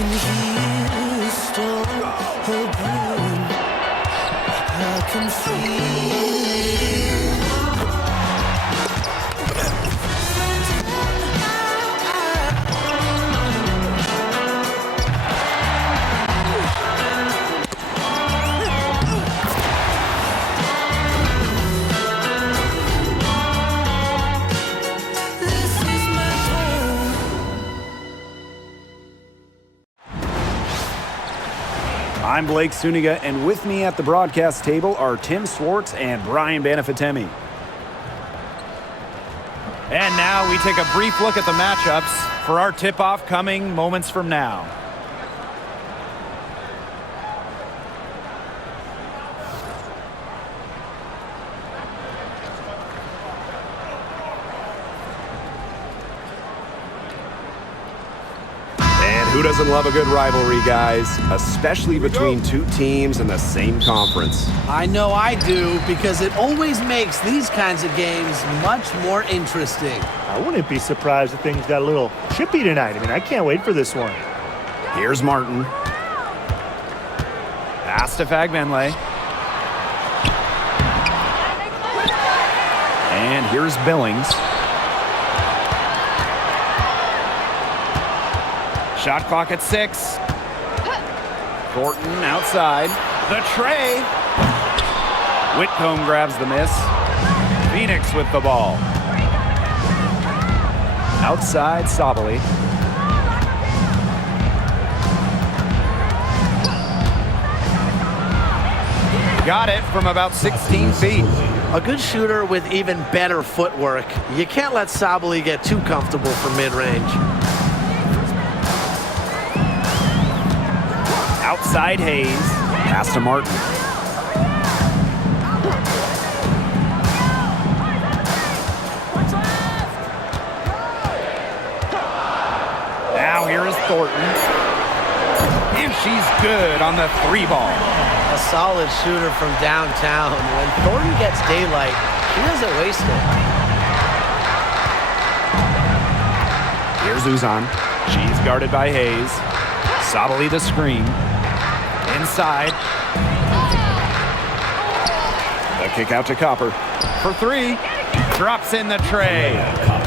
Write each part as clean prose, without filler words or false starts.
can hear the storm brewing. I can feel it. I'm Blake Suniga, and with me at the broadcast table are Tim Swartz and Brian Banafitemi. And now we take a brief look at the matchups for our tip-off coming moments from now. Who doesn't love a good rivalry, guys? Especially between two teams in the same conference. I know I do, because it always makes these kinds of games much more interesting. I wouldn't be surprised if things got a little chippy tonight. I mean, I can't wait for this one. Here's Martin. Pass to Fagbenle. And here's Billings. Shot clock at 6. Thornton outside. The tray. Whitcomb grabs the miss. Phoenix with the ball. Outside, Sabali. Got it from about 16 feet. A good shooter with even better footwork. You can't let Sabali get too comfortable for mid-range. Outside Hayes. Pass to Martin. Now here is Thornton. And she's good on the 3 ball. A solid shooter from downtown. When Thornton gets daylight, he doesn't waste it. Here's Uzan. She's guarded by Hayes. Sabali the screen. Inside. The kick out to Copper. For 3. Drops in the tray.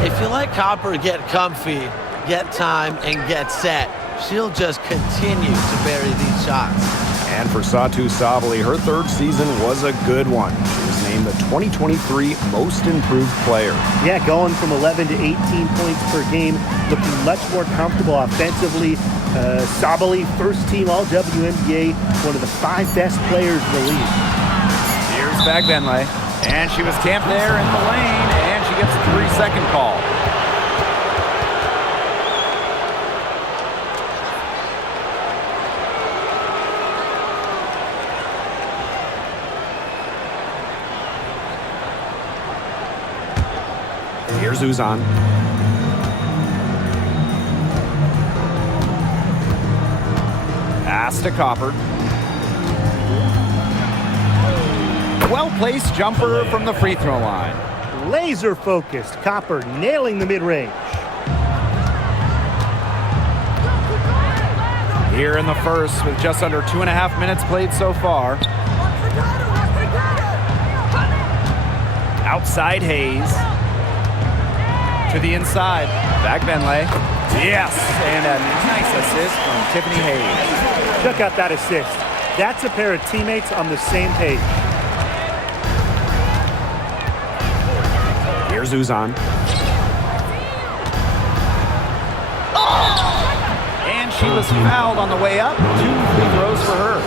If you let Copper get comfy, get time, and get set, she'll just continue to bury these shots. And for Satou Sabali, her 3rd season was a good one. She was named the 2023 Most Improved Player. Yeah, going from 11 to 18 points per game, looking much more comfortable offensively. Sabali, first-team All-WNBA, one of the 5 best players in the league. Here's Fagbenle. And she was camped there in the lane, and she gets a 3-second call. Here's Uzan. Pass to Copper. Well-placed jumper from the free throw line. Laser focused. Copper nailing the mid-range. Here in the first with just under 2.5 minutes played so far. Outside Hayes. To the inside. Fagbenle. Yes, and a nice assist from Tiffany Hayes. Check out that assist. That's a pair of teammates on the same page. Here's Uzan. And she was fouled on the way up. 2 free throws for her.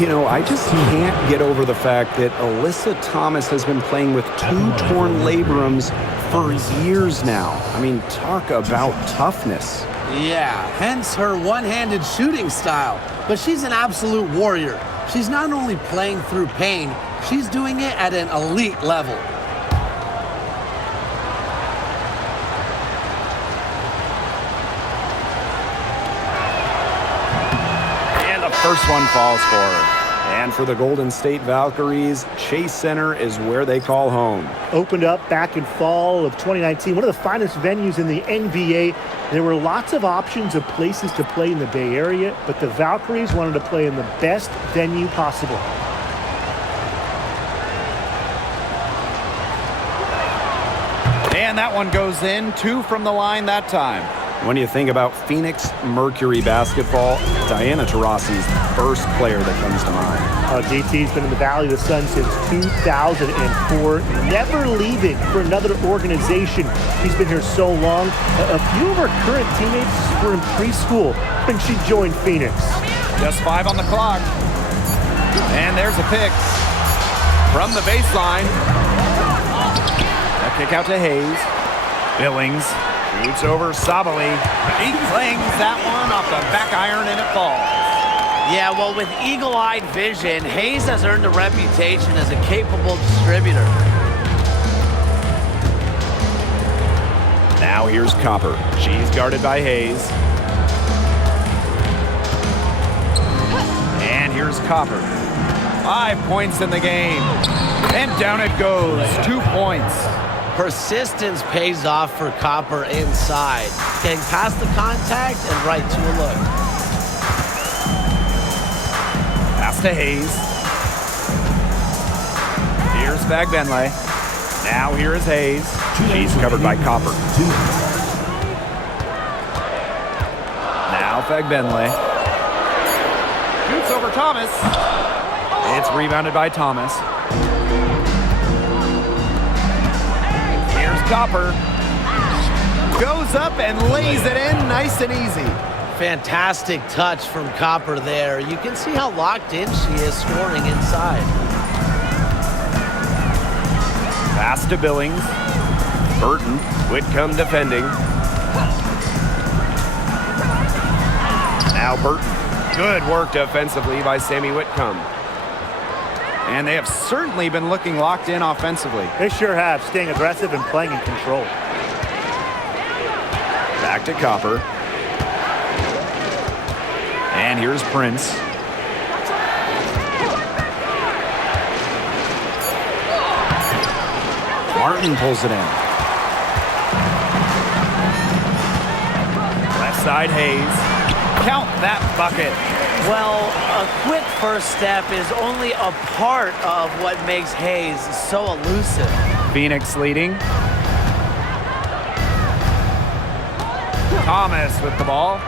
You know, I just can't get over the fact that Alyssa Thomas has been playing with 2 torn labrums for years now. I mean, talk about toughness. Yeah, hence her one-handed shooting style. But she's an absolute warrior. She's not only playing through pain, she's doing it at an elite level. And the first one falls for her. And for the Golden State Valkyries, Chase Center is where they call home. Opened up back in fall of 2019, one of the finest venues in the NBA. There were lots of options of places to play in the Bay Area, but the Valkyries wanted to play in the best venue possible. And that one goes in. 2 from the line that time. When you think about Phoenix Mercury basketball, Diana Taurasi's the first player that comes to mind. DT's been in the Valley of the Sun since 2004, never leaving for another organization. He's been here so long. A few of her current teammates were in preschool when she joined Phoenix. Just 5 on the clock. And there's a pick from the baseline. A kick out to Hayes. Billings shoots over Sabali. He clings that one off the back iron and it falls. Yeah, well, with eagle-eyed vision, Hayes has earned a reputation as a capable distributor. Now here's Copper. She's guarded by Hayes. And here's Copper. 5 points in the game. And down it goes. 2 points. Persistence pays off for Copper inside. Getting past the contact and right to a look. Pass to Hayes. Here's Fagbenle. Now here is Hayes. She's covered by Copper. Now Fagbenle. Shoots over Thomas. It's rebounded by Thomas. Here's Copper. Goes up and lays it in nice and easy. Fantastic touch from Copper there. You can see how locked in she is scoring inside. Pass to Billings. Burton. Whitcomb defending. Now Burton. Good work defensively by Sammy Whitcomb. And they have certainly been looking locked in offensively. They sure have, staying aggressive and playing in control. Back to Copper. And here's Prince. Martin pulls it in. Left side Hayes. Count that bucket. Well, a quick first step is only a part of what makes Hayes so elusive. Phoenix leading. Thomas with the ball.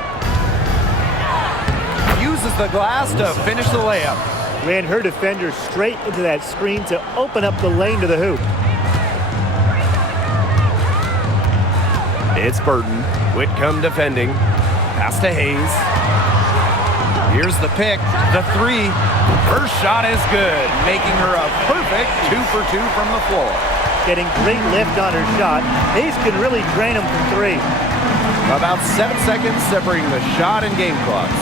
Uses the glass to finish the layup. Ran her defender straight into that screen to open up the lane to the hoop. It's Burton. Whitcomb defending. Pass to Hayes. Here's the pick. The 3. Her shot is good, making her a perfect 2 for 2 from the floor. Getting great lift on her shot. Hayes can really drain him from 3. About 7 seconds separating the shot and game clocks.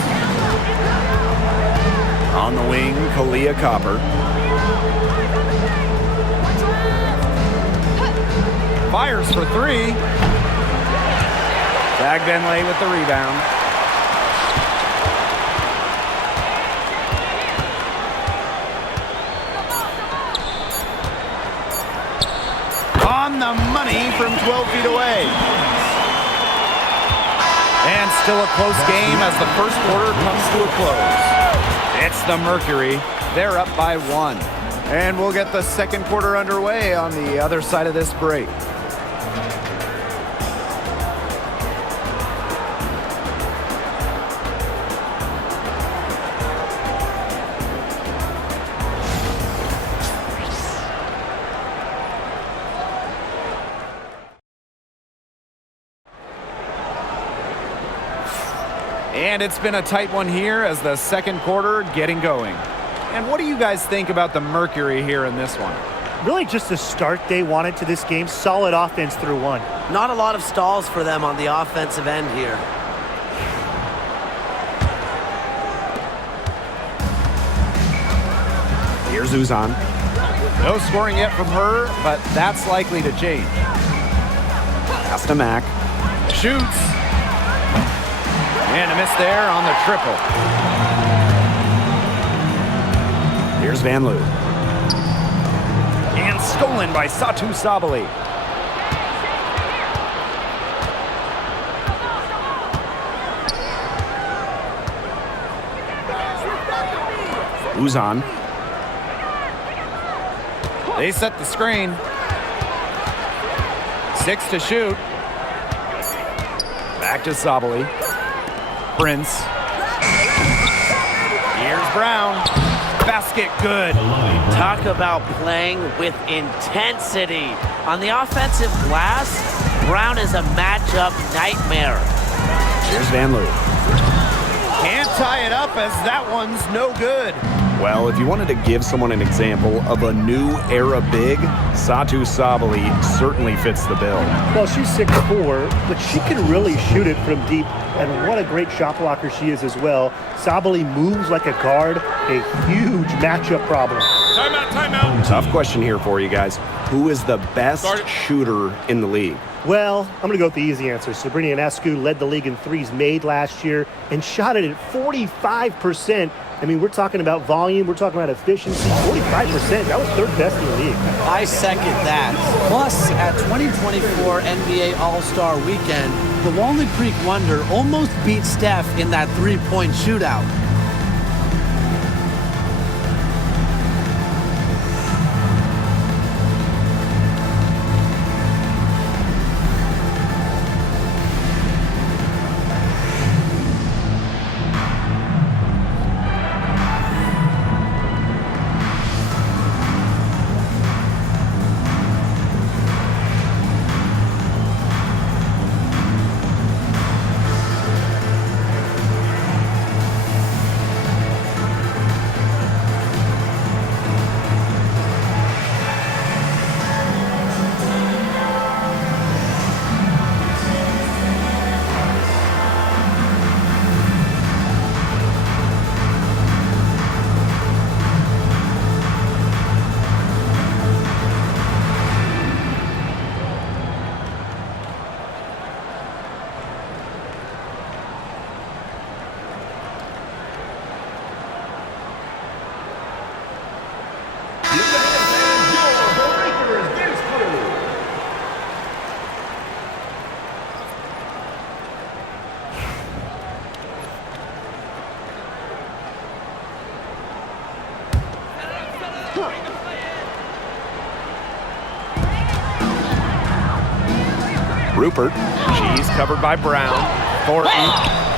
On the wing, Kalia Copper. Fires for 3. Fagbenle with the rebound. On the money from 12 feet away. And still a close game as the first quarter comes to a close. It's the Mercury. They're up by 1. And we'll get the second quarter underway on the other side of this break. And it's been a tight one here as the second quarter getting going. And what do you guys think about the Mercury here in this one? Really just the start they wanted to this game. Solid offense through 1. Not a lot of stalls for them on the offensive end here. Here's Uzan. No scoring yet from her, but that's likely to change. Pass to Mack. Shoots. And a miss there on the triple. Here's Van Loo. And stolen by Satu Sabali. Uzan. They set the screen. 6 to shoot. Back to Sabali. Prince. Here's Brown. Basket good. Talk about playing with intensity. On the offensive glass, Brown is a matchup nightmare. Here's Van Loo. Can't tie it up as that one's no good. Well, if you wanted to give someone an example of a new era big, Satu Sabali certainly fits the bill. Well, she's 6'4", but she can really shoot it from deep, and what a great shot blocker she is as well. Sabali moves like a guard, a huge matchup problem. Timeout. Tough question here for you guys. Who is the best shooter in the league? Well, I'm going to go with the easy answer. Sabrina Ionescu led the league in threes made last year and shot it at 45%. I mean, we're talking about volume, we're talking about efficiency. 45%, that was third best in the league. I second that. Plus, at 2024 NBA All-Star Weekend, the Walnut Creek Wonder almost beat Steph in that three-point shootout. Rupert. She's covered by Brown. Thornton.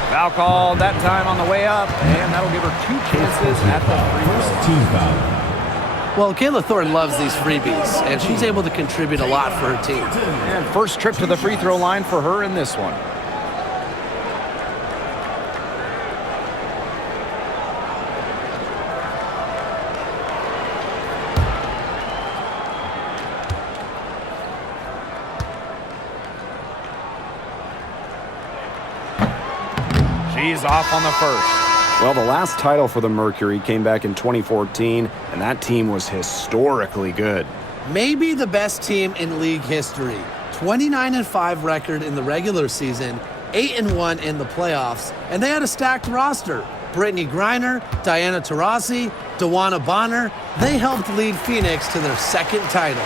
Foul called that time on the way up, and that'll give her 2 chances at the free throw. Team foul. Well, Kayla Thornton loves these freebies, and she's able to contribute a lot for her team. And first trip to the free throw line for her in this one. She's off on the first. Well, the last title for the Mercury came back in 2014, and that team was historically good. Maybe the best team in league history. 29-5 record in the regular season, 8-1 in the playoffs, and they had a stacked roster. Brittany Griner, Diana Taurasi, Dawana Bonner, they helped lead Phoenix to their second title.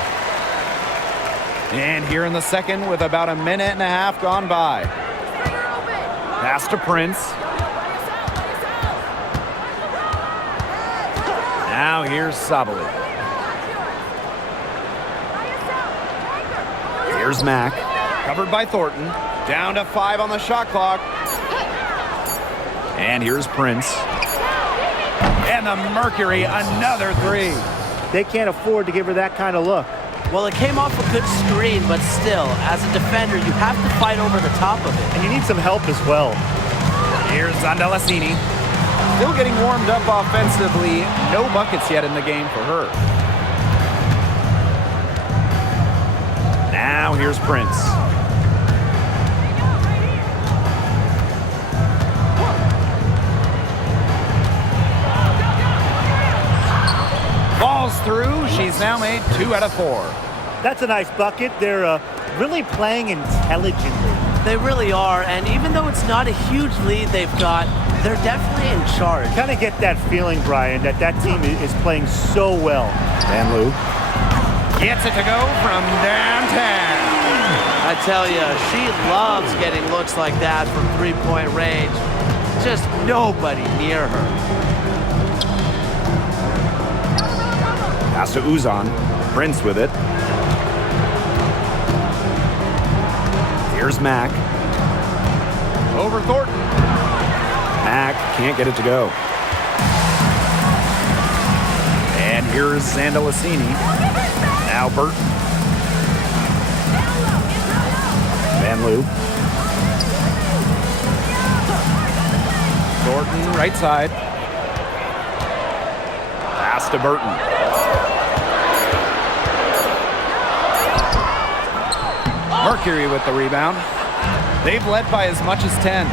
And here in the second with about a minute and a half gone by. Pass to Prince. Now here's Sabali. Here's Mack. Covered by Thornton. Down to 5 on the shot clock. And here's Prince. And the Mercury, another 3. They can't afford to give her that kind of look. Well, it came off a good screen, but still, as a defender, you have to fight over the top of it. And you need some help as well. Here's Zandalassini. Still getting warmed up offensively. No buckets yet in the game for her. Now here's Prince. Falls through. She's now made 2 out of 4. That's a nice bucket. They're really playing intelligently. They really are, and even though it's not a huge lead they've got, they're definitely in charge. Kind of get that feeling, Brian, that team is playing so well. Van Loo. Gets it to go from downtown. I tell you, she loves getting looks like that from three-point range. Just nobody near her. Pass to Uzan. Prince with it. Here's Mack. Over Thornton. Mack can't get it to go. And here's Zandalicini. Now Burton. Van Loo. Thornton, right side. Pass to Burton. Mercury with the rebound. They've led by as much as 10.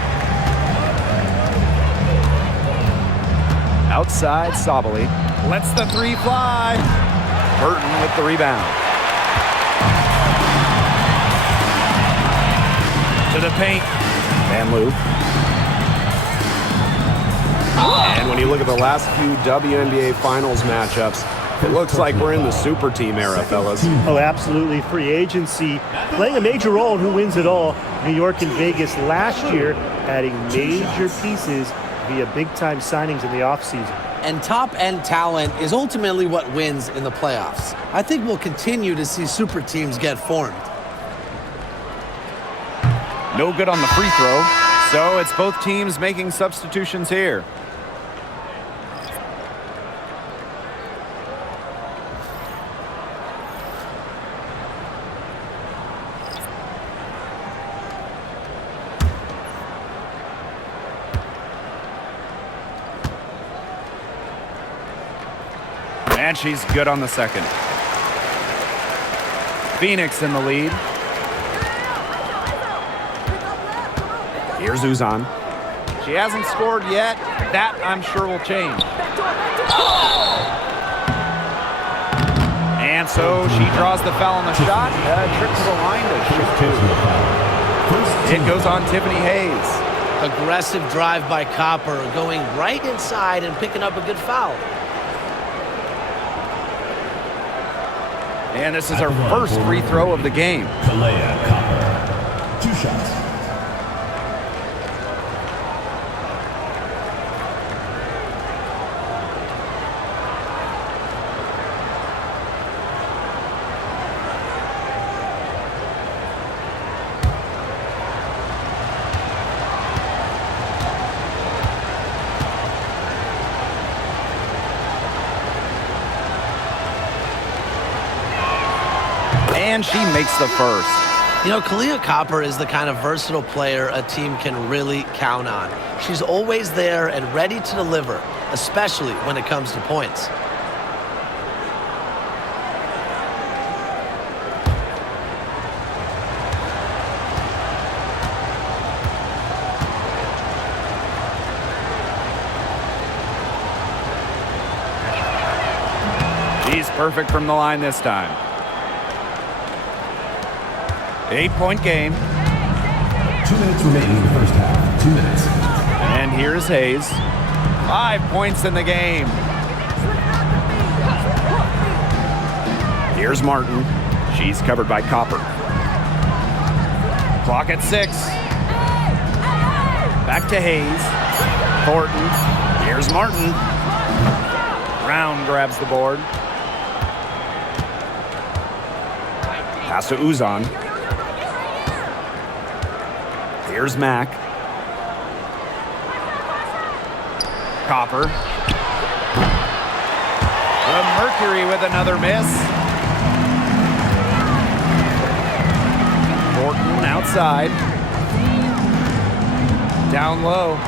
Outside, Sabali lets the three fly. Burton with the rebound. To the paint. Van Loo. And when you look at the last few WNBA Finals matchups, it looks like we're in the super team era, fellas. Oh, absolutely. Free agency playing a major role in who wins it all. New York and Vegas last year adding major pieces via big-time signings in the offseason. And top-end talent is ultimately what wins in the playoffs. I think we'll continue to see super teams get formed. No good on the free throw, so it's both teams making substitutions here. And she's good on the second. Phoenix in the lead. Here's Uzan. She hasn't scored yet. That, I'm sure, will change. And so she draws the foul on the shot. Trip to the line to shoot two. It goes on Tiffany Hayes. Aggressive drive by Copper, going right inside and picking up a good foul. And this is her first free throw of the game. Kalea Copper. 2 shots. And she makes the first. You know, Kalea Copper is the kind of versatile player a team can really count on. She's always there and ready to deliver, especially when it comes to points. She's perfect from the line this time. 8-point game. 2 minutes remaining in the first half. 2 minutes. And here's Hayes. 5 points in the game. Here's Martin. She's covered by Copper. Clock at 6. Back to Hayes. Thornton. Here's Martin. Brown grabs the board. Pass to Uzan. Here's Mack. Copper. The Mercury with another miss. Thornton outside. Down low.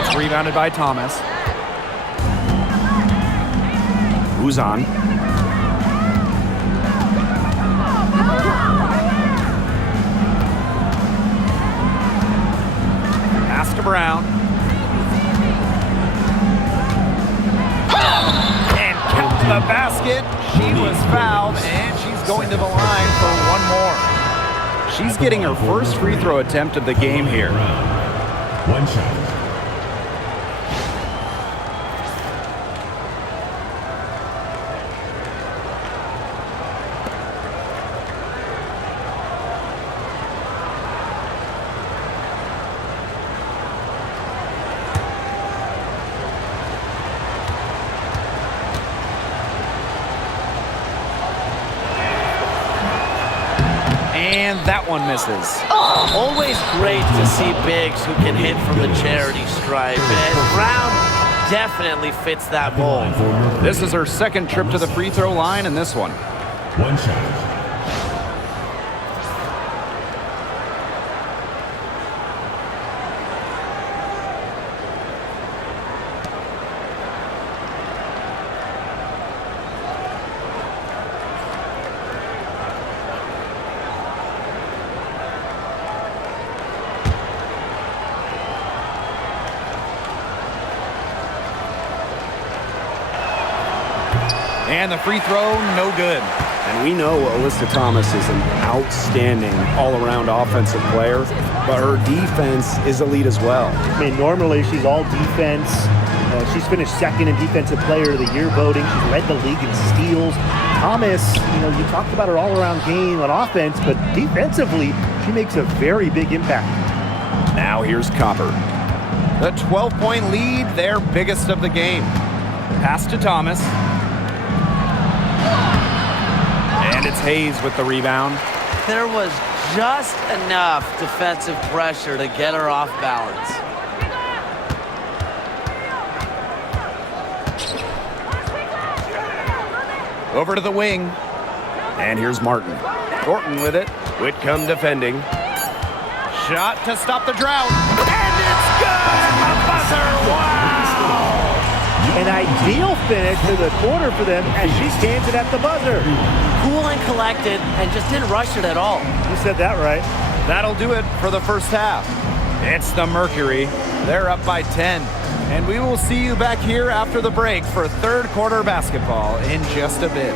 It's rebounded by Thomas. Uzan. Pass to Brown. And count the basket. She was fouled, and she's going to the line for one more. She's getting her first free throw attempt of the game here. One shot. And that one misses. Always great to see bigs who can hit from the charity stripe. And Brown definitely fits that mold. This is her second trip to the free throw line in this one. One shot. And the free throw, no good. And we know Alyssa Thomas is an outstanding all-around offensive player, but her defense is elite as well. I mean, normally she's all defense. She's finished second in Defensive Player of the Year voting. She's led the league in steals. Thomas, you talked about her all-around game on offense, but defensively, she makes a very big impact. Now here's Copper. The 12-point lead, their biggest of the game. Pass to Thomas. And it's Hayes with the rebound. There was just enough defensive pressure to get her off balance. Over to the wing. And here's Martin. Thornton with it. Whitcomb defending. Shot to stop the drought. And it's good! The buzzer! Wow! An ideal finish to the quarter for them as she stands it at the buzzer. Cool and collected and just didn't rush it at all. You said that right. That'll do it for the first half. It's the Mercury. They're up by 10. And we will see you back here after the break for third quarter basketball in just a bit.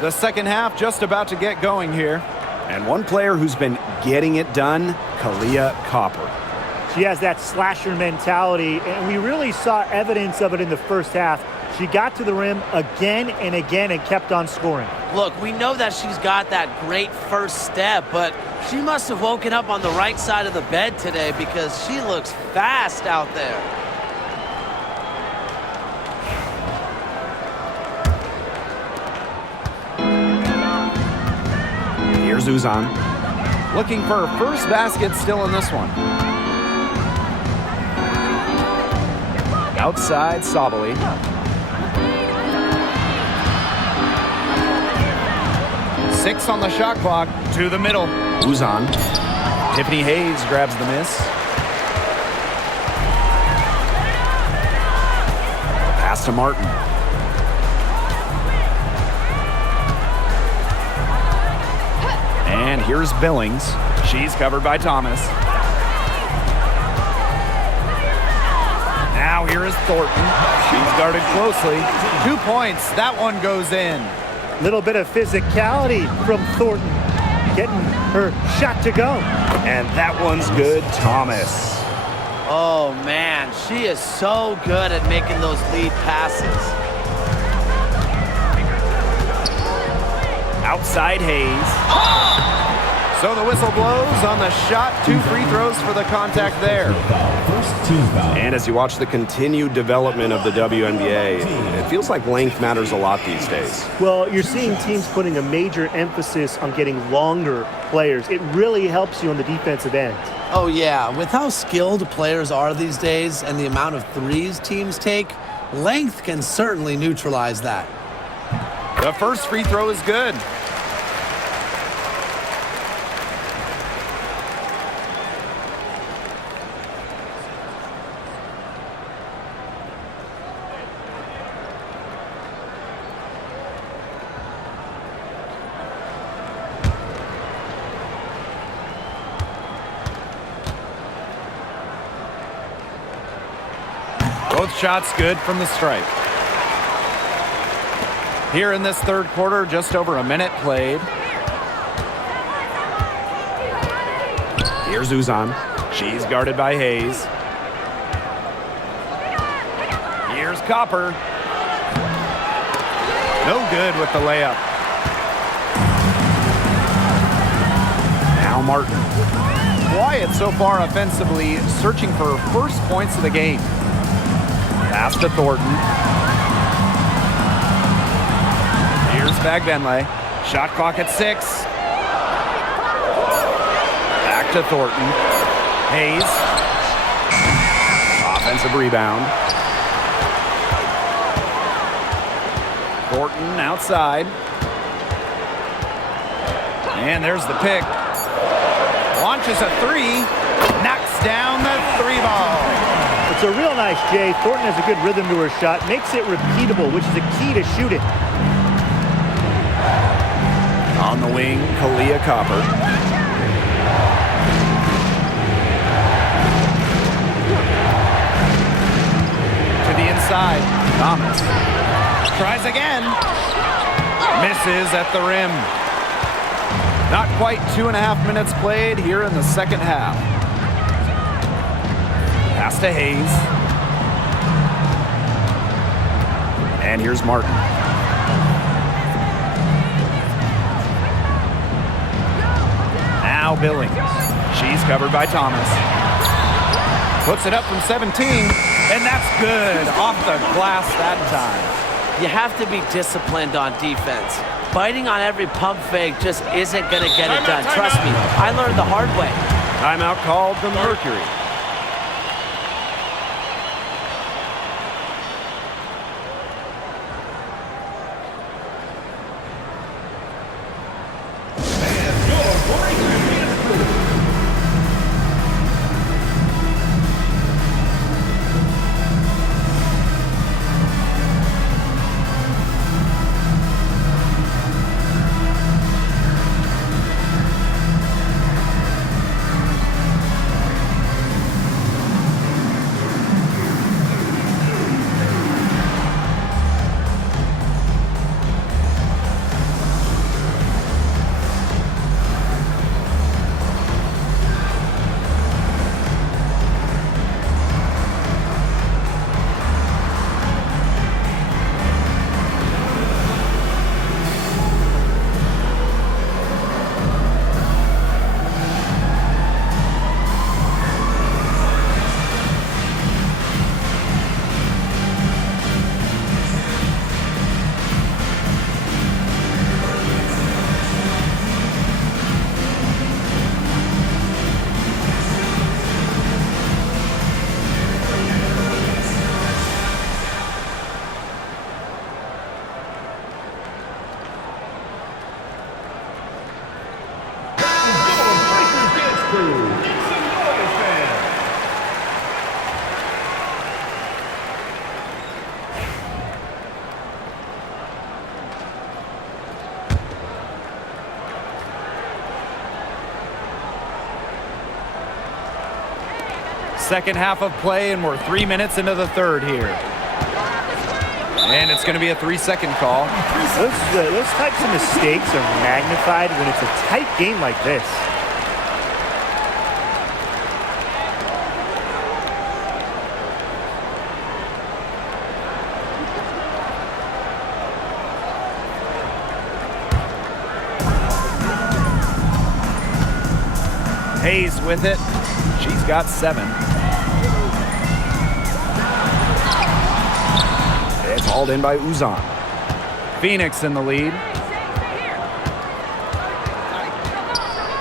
The second half just about to get going here. And one player who's been getting it done, Kahleah Copper. She has that slasher mentality, and we really saw evidence of it in the first half. She got to the rim again and again and kept on scoring. Look, we know that she's got that great first step, but she must have woken up on the right side of the bed today because she looks fast out there. Here's Uzan. Looking for her first basket still in this one. Outside, Sabally. Six on the shot clock, to the middle. Uzan. Tiffany Hayes grabs the miss. Pass to Martin. And here's Billings. She's covered by Thomas. Now here is Thornton. She's guarded closely. 2 points. That one goes in. Little bit of physicality from Thornton, getting her shot to go. And that one's good, Thomas. Oh, man, she is so good at making those lead passes. Outside Hayes. So the whistle blows on the shot. 2 free throws for the contact there. First team foul. And as you watch the continued development of the WNBA, it feels like length matters a lot these days. Well, you're seeing teams putting a major emphasis on getting longer players. It really helps you on the defensive end. Oh, yeah. With how skilled players are these days and the amount of threes teams take, length can certainly neutralize that. The first free throw is good. Both shots good from the stripe. Here in this third quarter, just over a minute played. Here's Uzan. She's guarded by Hayes. Here's Copper. No good with the layup. Now Martin. Quiet so far offensively, searching for first points of the game. Pass to Thornton. Here's Bagbenle. Shot clock at 6. Back to Thornton. Hayes. Offensive rebound. Thornton outside. And there's the pick. Launches a 3. Knocks down the 3 ball. It's a real nice J. Thornton has a good rhythm to her shot, makes it repeatable, which is a key to shooting. On the wing, Kalia Copper. To the inside. Thomas. Tries again. Misses at the rim. Not quite 2.5 minutes played here in the second half. Pass to Hayes. And here's Martin. Now Billings. She's covered by Thomas. Puts it up from 17, and that's good. Off the glass that time. You have to be disciplined on defense. Biting on every pump fake just isn't going to get it done. Trust me, I learned the hard way. Timeout called the Mercury. Second half of play, and we're 3 minutes into the third here. And it's going to be a 3-second call. Those types of mistakes are magnified when it's a tight game like this. Hayes with it. She's got 7. It's hauled in by Uzan. Phoenix in the lead.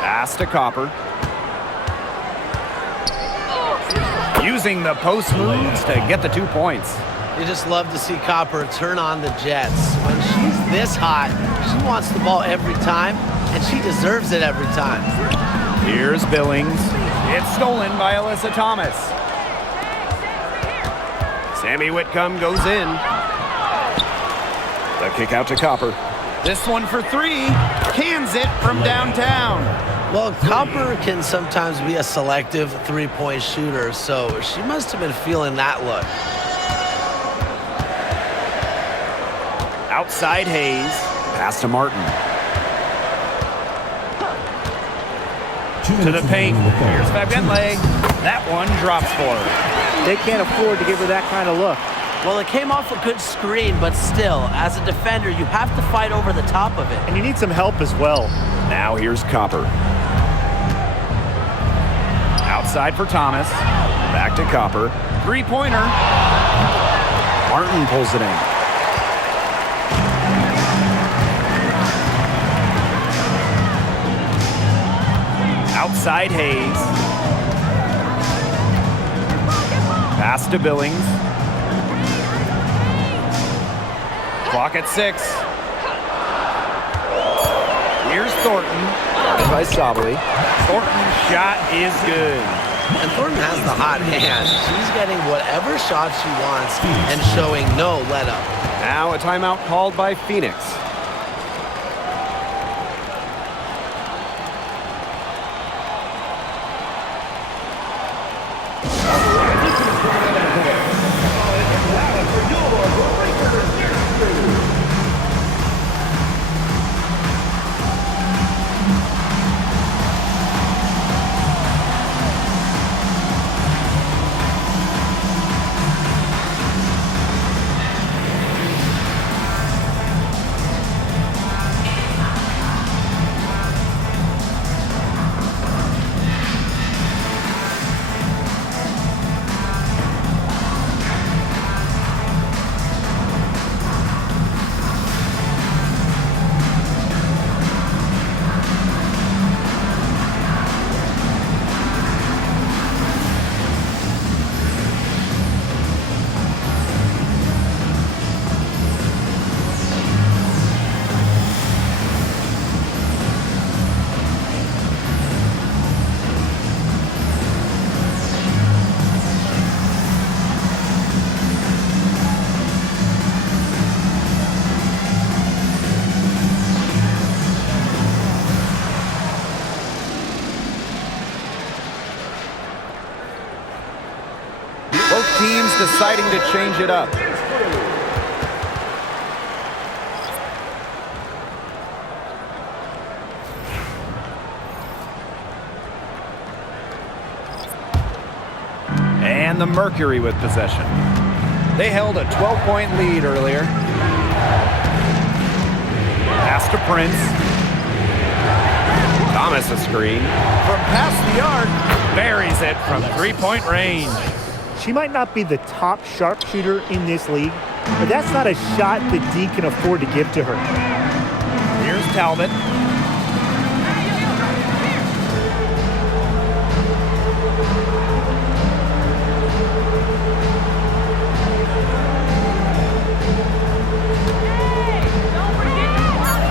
Pass to Copper. Using the post moves to get the 2 points. You just love to see Copper turn on the jets. When she's this hot, she wants the ball every time, and she deserves it every time. Here's Billings. It's stolen by Alyssa Thomas. Sammy Whitcomb goes in. The kick out to Copper. This one for 3. Cans it from downtown. Well, Copper can sometimes be a selective three-point shooter, so she must have been feeling that look. Outside Hayes. Pass to Martin. To the paint. Here's Fabenle. That one drops for her. They can't afford to give her that kind of look. Well, it came off a good screen, but still, as a defender, you have to fight over the top of it. And you need some help as well. Now here's Copper. Outside for Thomas. Back to Copper. 3-pointer. Martin pulls it in. Outside Hayes. Pass to Billings. Clock at 6. Here's Thornton. By Sabali. Thornton's shot is good. And Thornton has the hot hand. She's getting whatever shot she wants and showing no let-up. Now a timeout called by Phoenix. Both teams deciding to change it up. And the Mercury with possession. They held a 12-point lead earlier. Pass to Prince. Thomas a screen. From past the arc, buries it from three-point range. She might not be the top sharpshooter in this league, but that's not a shot that D can afford to give to her. Here's Talbot.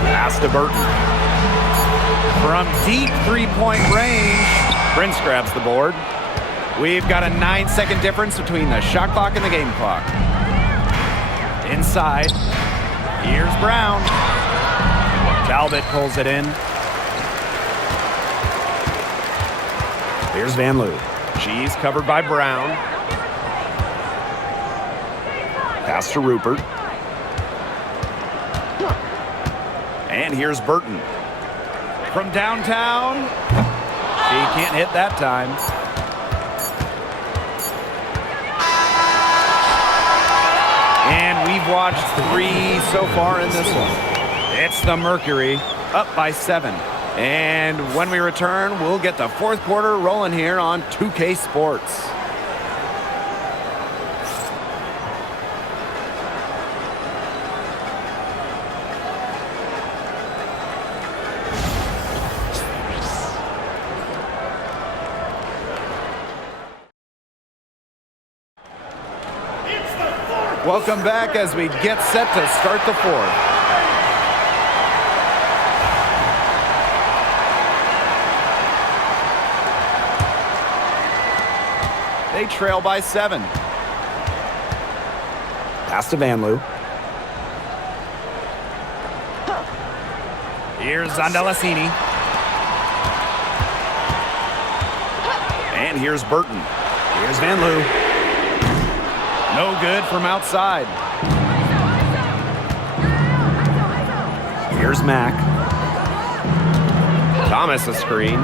Pass to Burton. From deep three-point range, Prince grabs the board. We've got a 9-second difference between the shot clock and the game clock. Inside, here's Brown. Talbot pulls it in. Here's Van Loo. She's covered by Brown. Pass to Rupert. And here's Burton. From downtown, she can't hit that time. And we've watched 3 so far in this one. It's the Mercury, up by 7. And when we return, we'll get the fourth quarter rolling here on 2K Sports. Welcome back as we get set to start the fourth. They trail by 7. Pass to Van Loo. Here's Zandalasini. And here's Burton. Here's Van Loo. No good from outside. Here's Mack. Thomas a screen.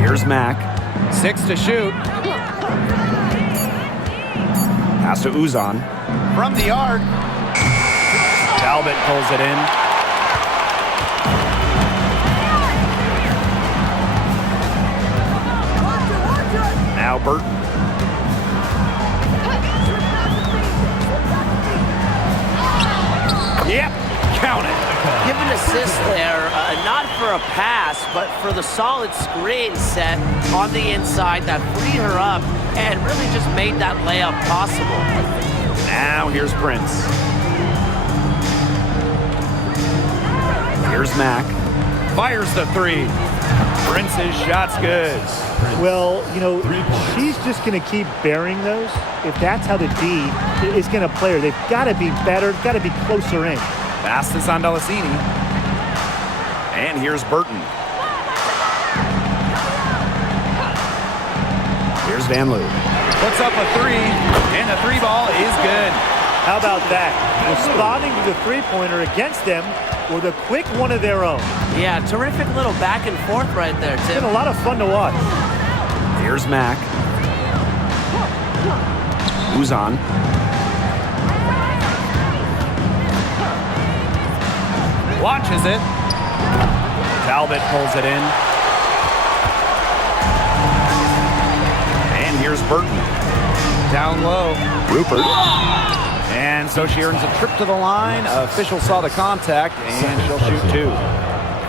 Here's Mack. 6 to shoot. Pass to Uzan. From the arc. Talbot pulls it in. Now Burton. Yep, count it. Give an assist there, not for a pass, but for the solid screen set on the inside that freed her up and really just made that layup possible. Now here's Prince. Here's Mack. Fires the 3. Prince's shot's good. Well, you know, she's just going to keep bearing those. If that's how the D is going to play her, they've got to be better, got to be closer in. Pass to Zandalasini. And here's Burton. Here's Van Loo. Puts up a 3, and the 3 ball is good. How about that? Responding to the three-pointer against them with a quick one of their own. Yeah, terrific little back and forth right there, It's Tim. been a lot of fun to watch. Here's Mack. Uzan. Launches it. Talbot pulls it in. And here's Burton. Down low. Rupert. And so she earns a trip to the line. Official saw the contact, and she'll shoot 2.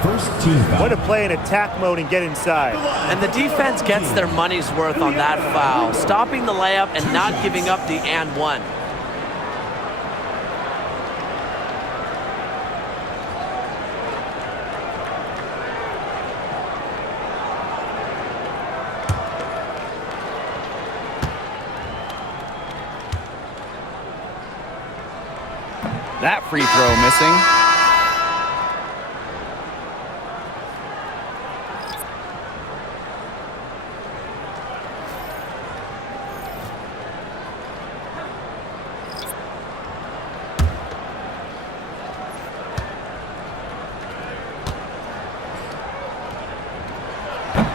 First team foul. Way to play in attack mode and get inside. And the defense gets their money's worth on that foul, stopping the layup and not giving up the and one. That free throw missing.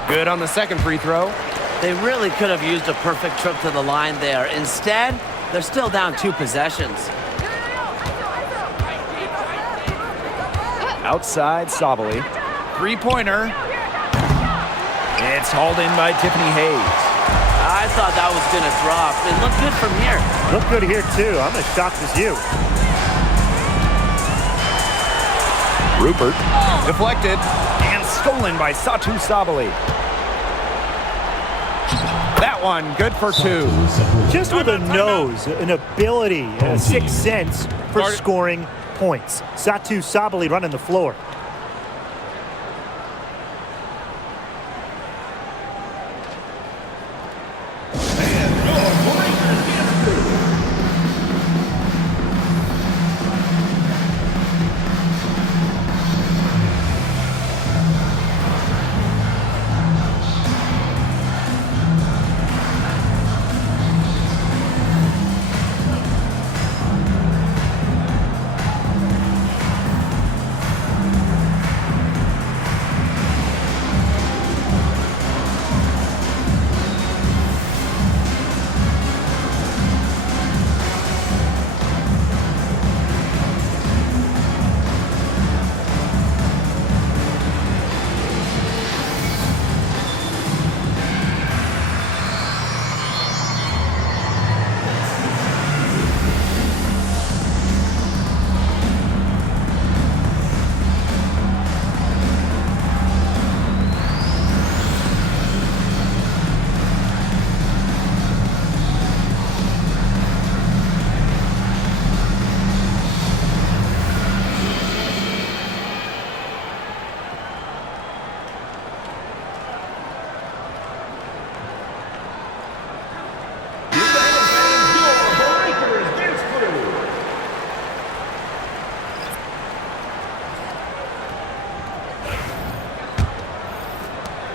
Good on the second free throw. They really could have used a perfect trip to the line there. Instead, they're still down 2 possessions. Outside Sabali. 3-pointer. It's hauled in by Tiffany Hayes. I thought that was going to drop. It looked good from here. Look good here, too. I'm as shocked as you. Rupert. Deflected. And stolen by Satu Sabali. That one, good for 2. Just with a nose, an ability, a sixth sense for scoring points. Satu Sabali running the floor.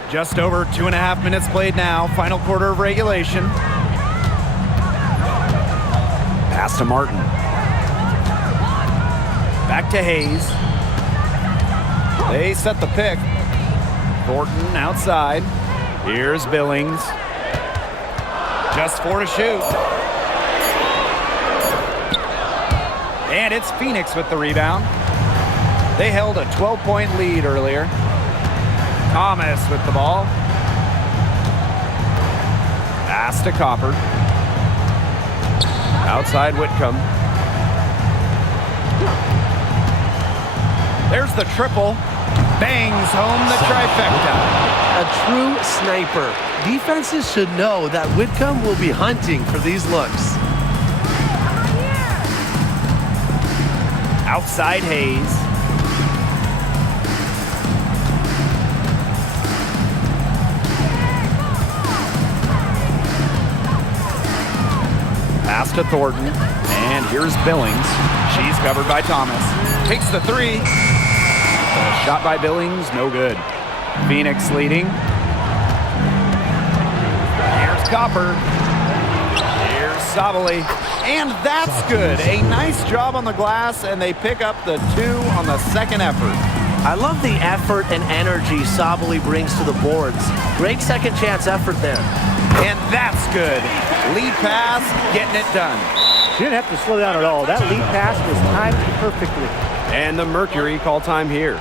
Just over 2.5 minutes played now. Final quarter of regulation. Pass to Martin. Back to Hayes. They set the pick. Thornton outside. Here's Billings. Just 4 to shoot. And it's Phoenix with the rebound. They held a 12-point lead earlier. Thomas with the ball. Pass to Copper. Outside Whitcomb. There's the triple. Bangs home the trifecta. A true sniper. Defenses should know that Whitcomb will be hunting for these looks. Outside Hayes. Pass to Thornton. And here's Billings. She's covered by Thomas. Takes the three. The shot by Billings, no good. Phoenix leading. Here's Copper. Here's Sabali. And that's good. A nice job on the glass, and they pick up the 2 on the second effort. I love the effort and energy Sabali brings to the boards. Great second chance effort there. And that's good. Lead pass, getting it done. She didn't have to slow down at all. That lead pass was timed perfectly. And the Mercury call time here.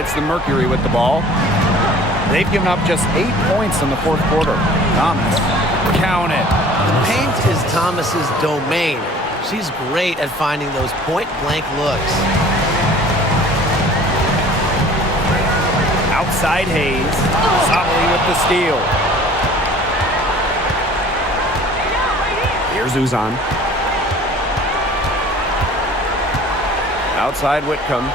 It's the Mercury with the ball. They've given up just 8 points in the fourth quarter. Thomas, count it. The paint is Thomas's domain. She's great at finding those point-blank looks. Outside Hayes. Sabali with the steal. Here's Uzan. Outside Whitcomb.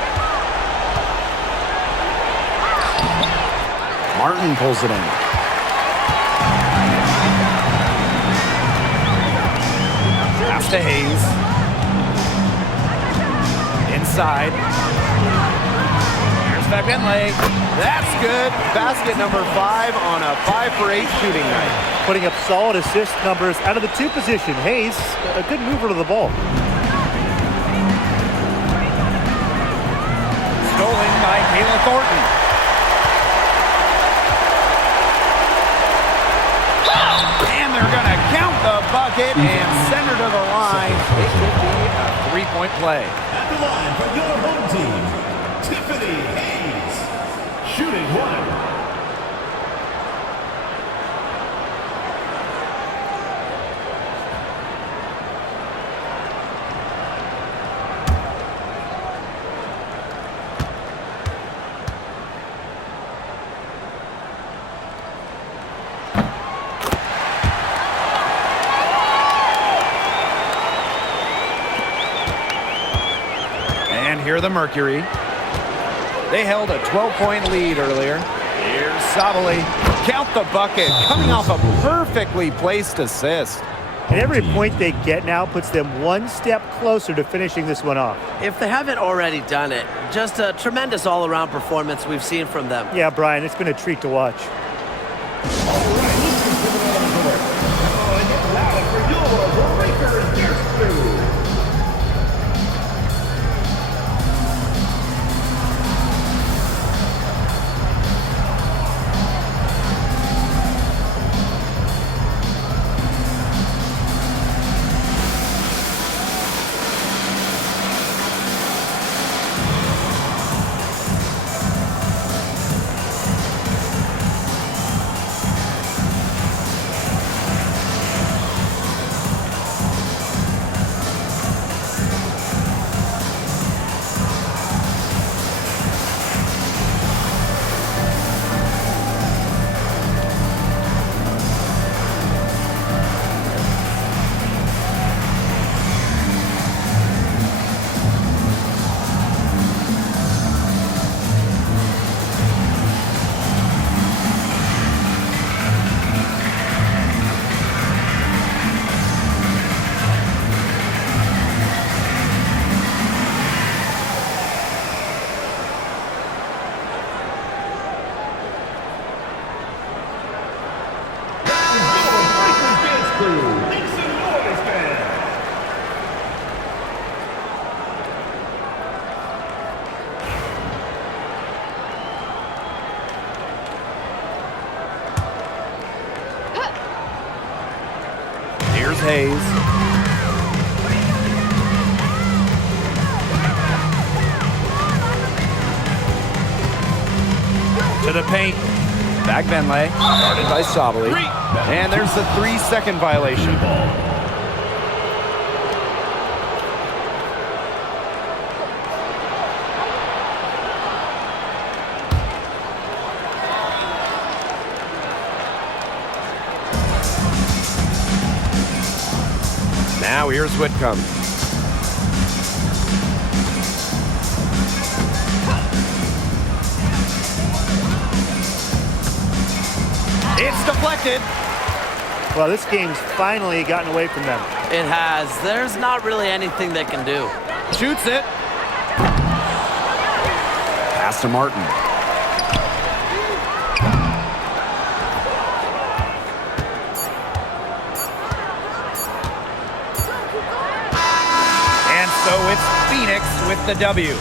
Martin pulls it in. Pass to Hayes. Inside. Here's Bentley. That's good. Basket number 5 on a 5 for 8 shooting night. Putting up solid assist numbers out of the 2 position. Hayes, a good mover to the ball. Stolen by Kayla Thornton. And they're going to count the bucket and send her to the line. It could be a 3-point play. At the line for your home team, Tiffany Hayes, shooting 1. here are the Mercury. They held a 12-point lead earlier. Here's Sabali. Count the bucket, coming off a perfectly placed assist. And every point they get now puts them one step closer to finishing this one off. If they haven't already done it, just a tremendous all-around performance we've seen from them. Yeah, Brian, it's been a treat to watch. Here's Hayes. To the paint. Back Benlay. Guarded by Sabali. And there's the 3-second violation. Now here's Whitcomb. It's deflected. Well, this game's finally gotten away from them. It has. There's not really anything they can do. Shoots it. Pass to Martin. And so it's Phoenix with the W.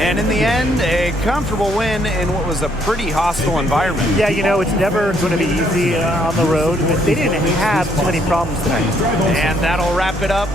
And in the end, a comfortable win in what was a pretty hostile environment. Yeah, you know, it's never going to be easy on the road, but they didn't have too many problems tonight. And that'll wrap it up